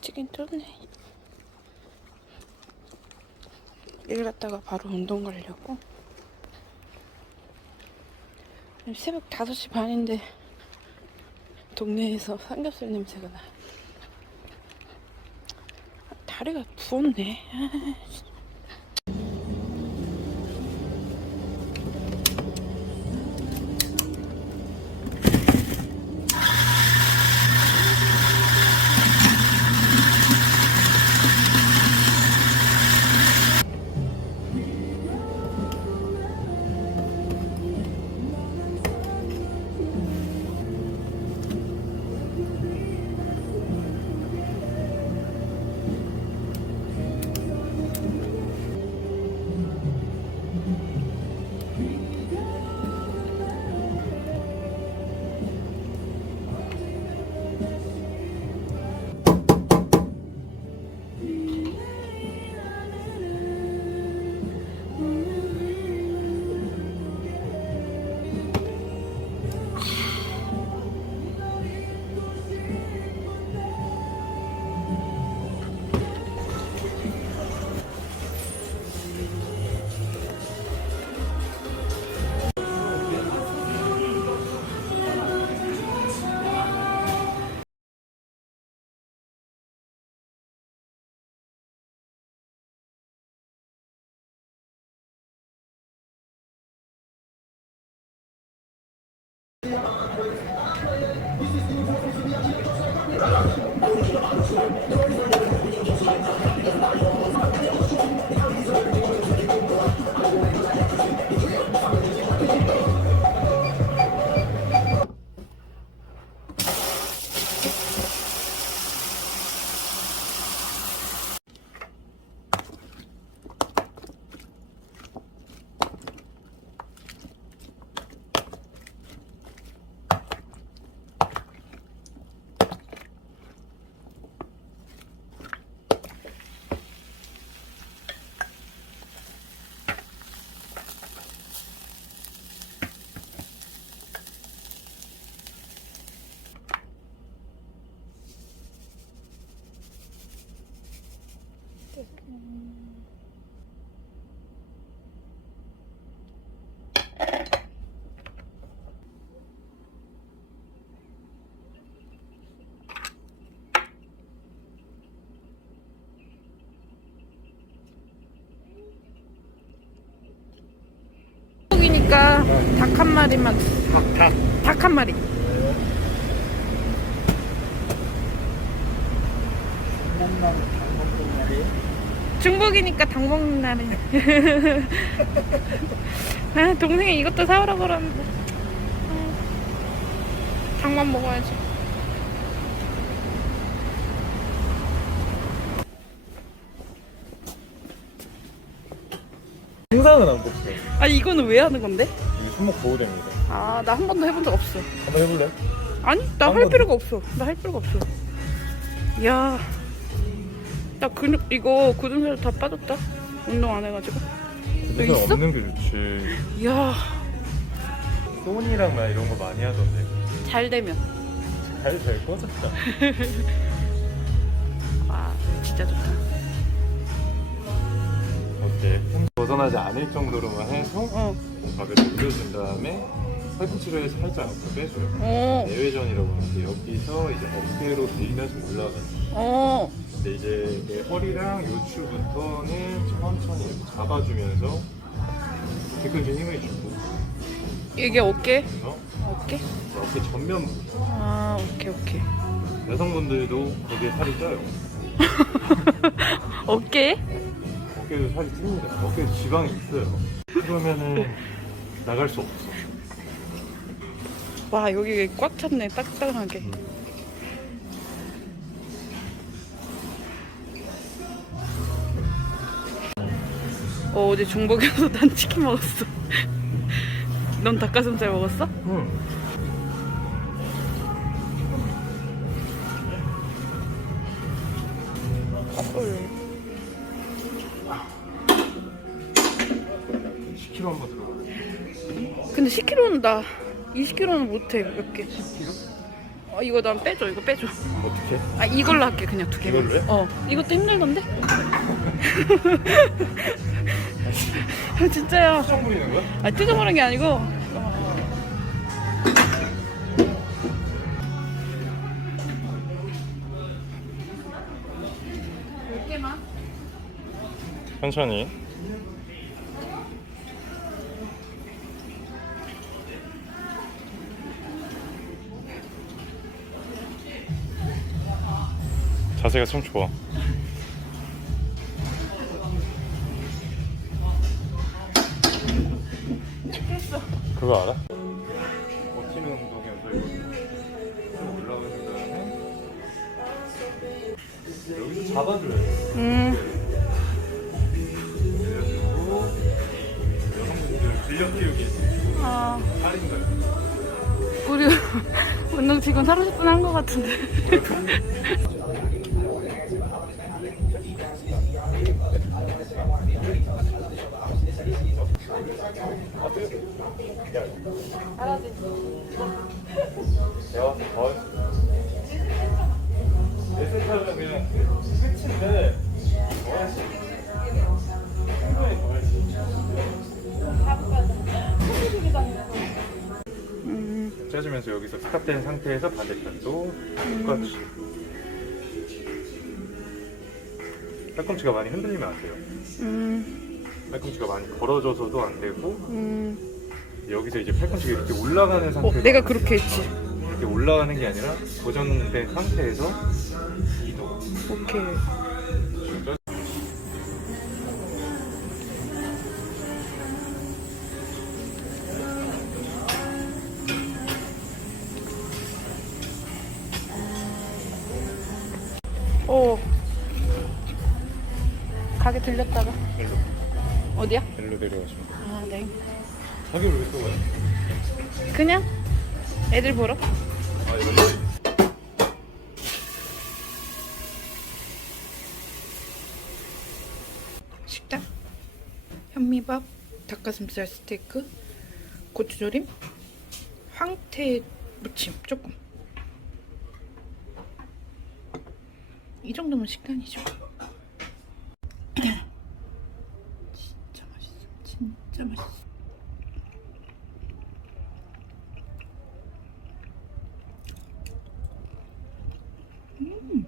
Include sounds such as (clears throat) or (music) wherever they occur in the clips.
찌긴 쪘네. 일 갔다가 바로 운동 가려고. 새벽 5시 반인데 동네에서 삼겹살 냄새가 나. 다리가 부었네. 아, 닭 한 마리만 닭, 닭. 닭 한 마리. 중복이니까 닭 먹는 날에. (laughs) 아, 동생이 이것도 사오라고 그러는데. 아, 닭만 먹어야지. 생선은 안 먹어요. 아, 이거는 왜 하는 건데? 손목 보호대입니다. 아, 나 한 번도 해본 적 없어. 한번 해볼래? 아니, 나 한 할 번. 필요가 없어. 나 할 필요가 없어. 야, 야 근육 이거 굳은 살다 빠졌다. 운동 안 해가지고. 생선 있어? 없는 게 좋지. 야, 소은이랑 나 이런 거 많이 하던데. 잘 되면. 잘 될 거졌다. 와, (laughs) 진짜 좋다. 어때? 벗어나지 않을 정도로만 해서 어, 가볍게 올려준 다음에 팔꿈치를 살짝 앞으로 빼줘요. 어, 내외전이라고 하는데 여기서 이제 어깨로 밀면서 올라가는. 어. 근데 이제 내 허리랑 요추부터는 천천히 이렇게 잡아주면서 뒤꿈치 힘을 주고 이게 어깨? 그래서 어깨? 어깨 전면 아, 오케이, 오케이. 여성분들도 거기에 살이 쪄요. (laughs) 어깨? 어깨도 살이 찝니다. 어깨에 지방이 있어요. 그러면은 나갈 수 없어. 와, 여기 꽉 찼네, 딱딱하게. 어, 어제 중복에서 난 치킨 먹었어. (laughs) 넌 닭가슴살 먹었어? 응. 10kg 한번 들어가. 근데 10kg는 나 20kg는 못해 몇 개. 10kg? 어, 이거 난 빼줘. 이거 빼줘. 어떻게? 아 이걸로 할게 그냥 두 개만. 이걸로요? 어. 이것도 힘들던데? (laughs) 진짜야. 수정 부리는 거야? 아 뜯어버린 게 아니고. 천천히. 자세가 참 좋아. 했어. 그거 알아? 버티는 운동에서 이거 올라가는 다음에 여기서 잡아줘야 돼. 음. 여성분들 근력 키우기 아 할인 거야. 우리 (laughs) 운동 지금 30분 한것 같은데. 내가 그냥 끝인데 충분히. 짜주면서 여기서 스탑된 상태에서 반대편도 똑같이 팔꿈치가 많이 흔들리면 안 돼요 음. 팔꿈치가 많이 걸어져서도 안 되고 음. 여기서 이제 팔꿈치가 이렇게 올라가는 어, 상태에서 내가 그렇게 했지. 이렇게 올라가는 게 아니라 고정된 상태에서 이동 오케이. 오. 가게 들렸다가 일로 어디야? 일로 내려가시면 아, 네. 가격을 왜또 가요? 그냥? 애들 보러. 식당? 현미밥? 닭가슴살 스테이크? 고추조림? 황태 무침 조금. 이 정도면 식단이죠. (clears throat) 진짜 맛있어. 진짜 맛있어 음.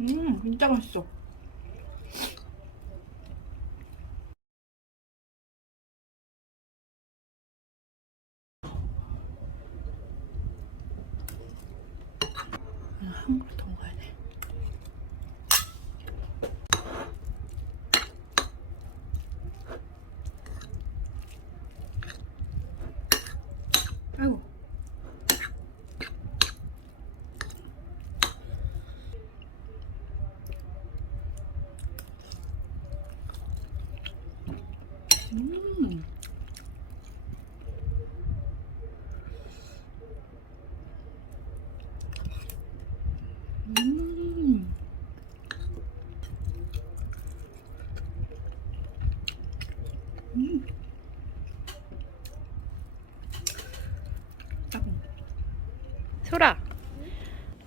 음 진짜 맛있어. 아, 한 그릇 더 먹어야. 돼 아이고 음. 음. 음. 따봉. 소라,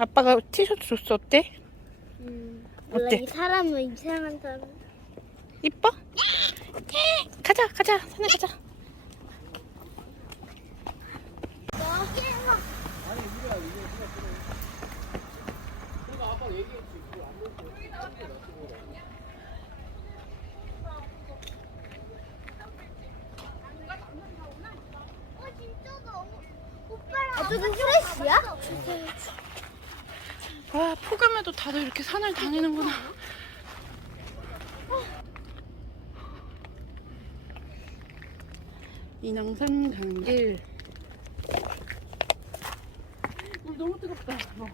아빠가 티셔츠 줬어 어때? 음, 어때? 원래 이 사람은 이상한 사람. 이뻐? 네, 가자, 가자, 산에 가자. 아, 저기 후레쉬야? 와, 폭염에도 다들 이렇게 산을 다니는구나. 인왕산 강길. 물 너무 뜨겁다. 뭐.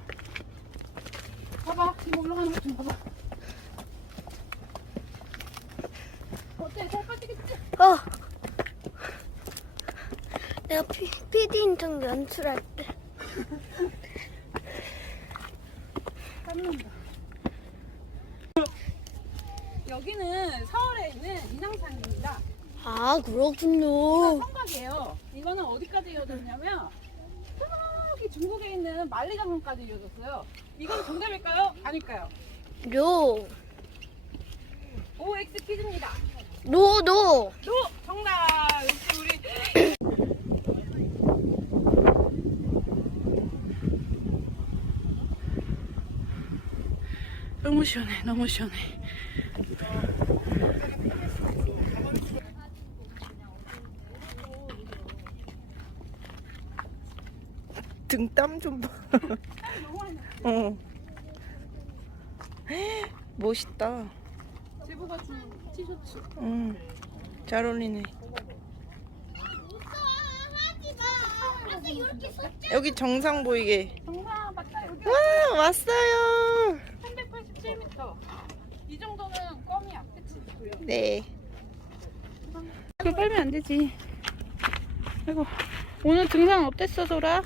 봐봐, 지금 올라가는 거좀 봐봐. 어때? 잘 빠지겠지? 어. 내가 피, PD 인턴 연출할 때. (laughs) 땀난다. 여기는 서울에 있는 인왕산입니다. 아 그렇군요. 성곽이에요. 이거는 어디까지 이어졌냐면 저기 중국에 있는 만리장성까지 이어졌어요. 이건 정답일까요? 아닐까요? 노. OX 퀴즈입니다. 노 노. 노 정답. 역시 우리 너무 시원해, 너무 시원해. 등땀 좀 봐. 어. 멋있다. 제보가 준 티셔츠. 응. 잘 어울리네. 여기 정상 보이게. 정답 맞다 여기 와, 왔어요. 387m. 이 정도는 껌이야, 그치? 네. 그거 빨면 안 되지. 아이고 오늘 등산 어땠어, 소라?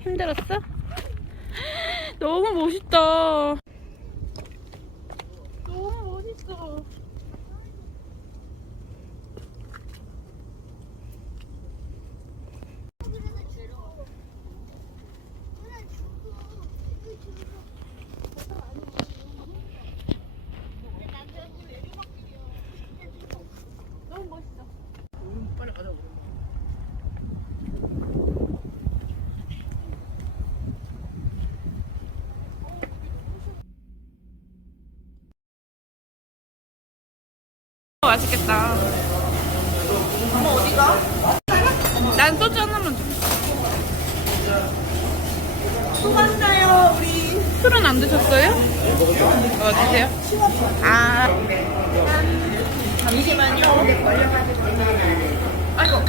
힘들었어? (gasps) 너무 멋있다. 너무 멋있어. 맛있겠다. 엄마 어디가? 난 소주 하나만 줘. 수고하셨어요, 우리. 술은 안 드셨어요? 어, 드세요. 아. 잠시만요. 아이고.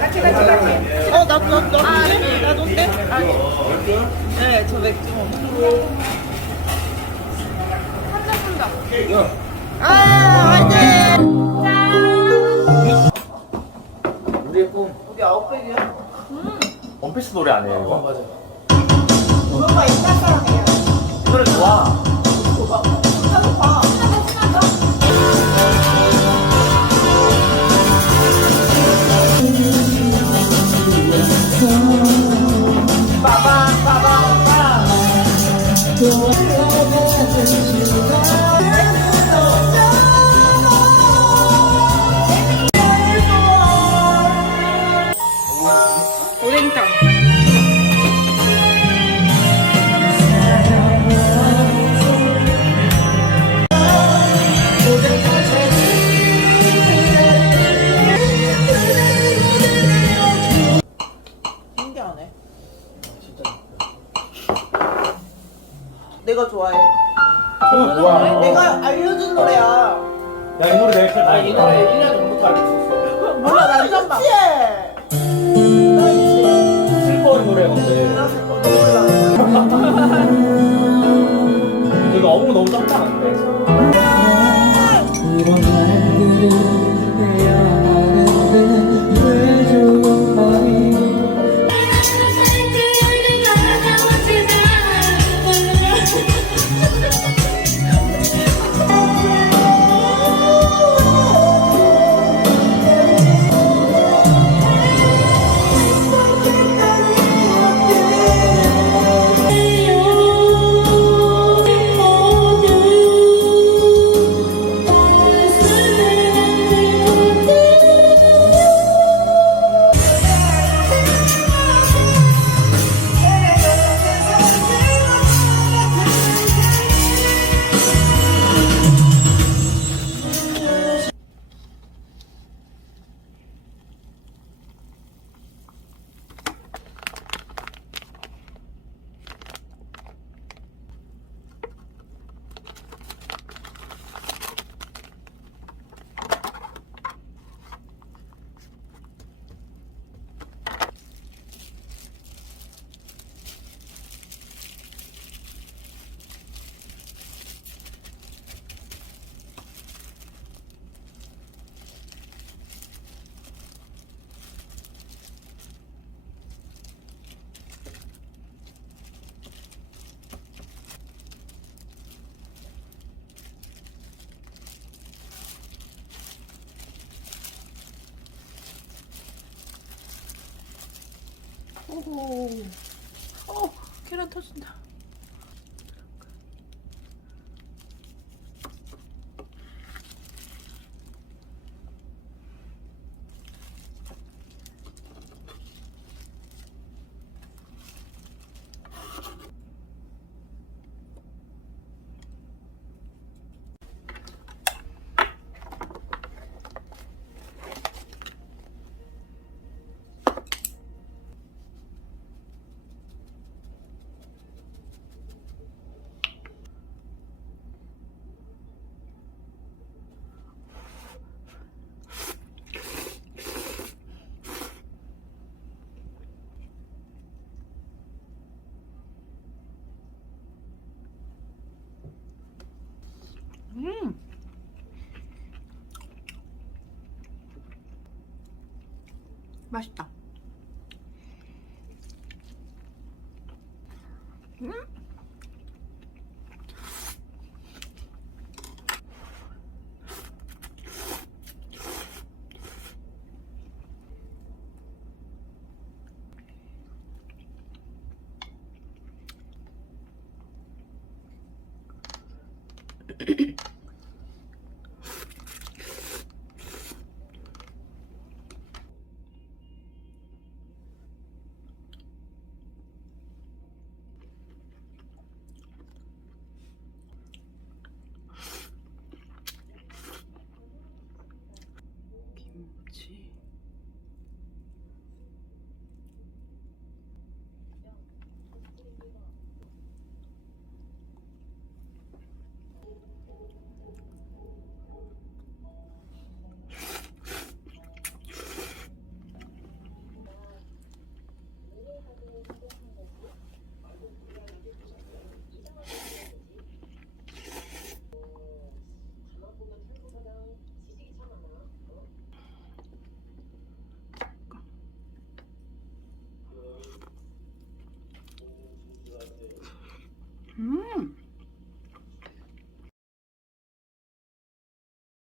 같이, 같이, 같이. 어, 나, 나, 나, 아, 네. 나도 돼? 아, 네, 저 맥주. 아, 화이 우리의 꿈 우리 아웃백이야? 원피스 노래 아니에요 이거? 맞아 오빠 옛날 사람이야. 노래 좋아 빠밤, 내가 좋아해. 그럼 좋아 내가 알려준 노래야. 야 이 노래 내가 제일 나이 노래 1년 전부터 알고 있었어 몰라, 난 있지. 슬퍼하는 노래였는데 나 몰라. 이거 어묵 너무 짱짱한데 오, 어, 계란 터진다. 음. 맛있다. 음.